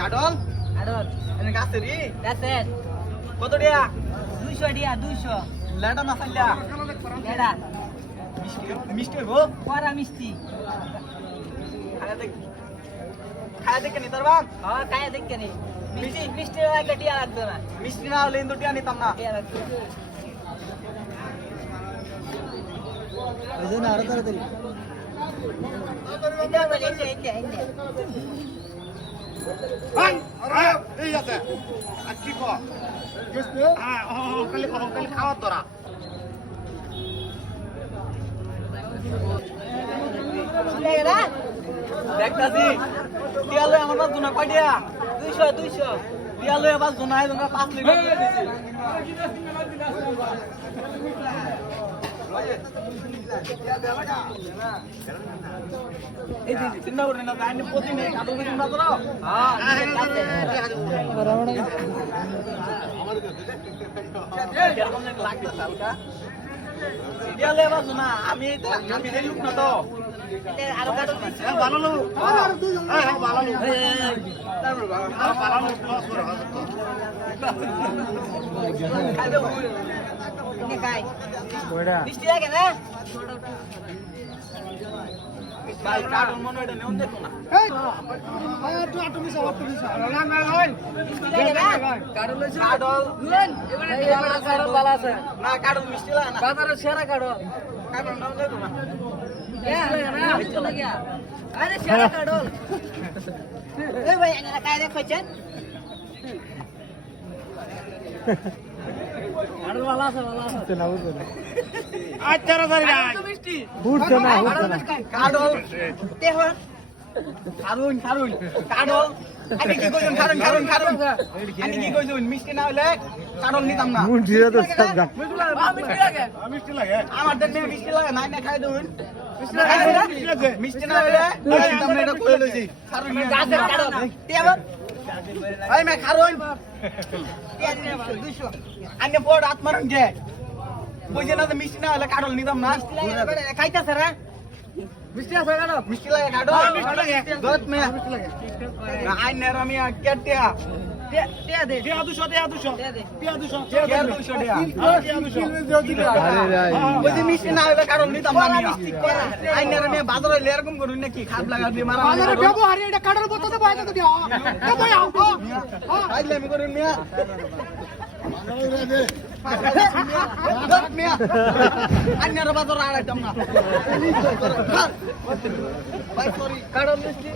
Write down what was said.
কাটল কাটল এনে গাছে রি গাছে কত দিয়া 200 দিয়া 200 লেটা না খাইলা এডা মিষ্টি মিষ্টি গো পরা মিষ্টি খায়া দেখে নি তোর বাপ হ্যাঁ কায়া দেখকে নি মিষ্টি মিষ্টি লাগলে টিয়া লাগবে না মিষ্টি না হলে ইন্দু টিয়া নিতাম না টিয়া লাগবে এই জন্য আরো তাড়াতাড়ি এটা বলে এটা এই আছে আর কি কর হ্যাঁ কালি খাওয়ার তোরা এডা দেখতাছি টিয়া লই আমার বাপ জোনা কয় দিয়া 200 টিয়া লই আবার জোনায় জোনা 5 লিটার দিয়ে দিছি এই দিদি চিন্তা করেন না গাইনি প্রতি নেই কাটল কি চিন্তা করো হ্যাঁ গাছে এরকম যেন লাগতেছে হালকা টিয়া লই আবার জোনা আমি এই লোক না তো আরো কাটল দিছি ভালো লোক হ্যাঁ ভালো লোক ভালো লোক খাই দেবো নে খাই ওইটা মিষ্টি লাগে না ভাই কাটল মনে এটা নেউন দেখো না মিষ্টি লাগে না কাটল এবারে কাটল ভালো আছে না কাটল মিষ্টি লাগে না বাজারে সেরা কাটল কাটল নাম দেখো না মিষ্টি লাগে আরে সেরা কাটল এই ভাই এনে কায় দেখছেন কাটল ভালো আছে না উঠবে না আচ্ছা রে ভাই মিষ্টি উঠছে না উঠছে না কাটল দেখো খারুন কাটল আমি কি কইছেন খারুন আমি কি কইছেন মিষ্টি না হলে কাটল নিতাম না মুন ধীরে তো সব গা মিষ্টি লাগে মিষ্টি লাগে আমার দেন মিষ্টি লাগে না খাই দেবেন মিষ্টি লাগে মিষ্টি না হলে নিতাম না এটা কই লইছি খারুন গাছের কাটল টেবল ভাই মে খারুন 200 আন্য পড় আত্মারন গে বুঝে না মিষ্টি না হলে কাটল নিতাম না খাইতাছে রে মিষ্টি আছে কাটল মিষ্টি লাগে কাটল দত মে আইনের আমি কেটিয়া টিয়া দে টিয়া 200 টিয়া 200 টিয়া দে টিয়া 200 কেয়ার 200 টাকা টিয়া 200 আরে রাই বুঝি মিষ্টি না হলে কাটল নিতাম না আমি আইনের আমি বাজারে এরকম করুন নাকি খাপ লাগা দিয়ে মারা বাজারে ব্যবহারে এটা কাটার বলতে বাইরে তো দিও এ ভাই আও আইলে আমি করুন মিয়া আইনের বাজারে আড়াইতাম না ভাই সরি কাটল মিষ্টি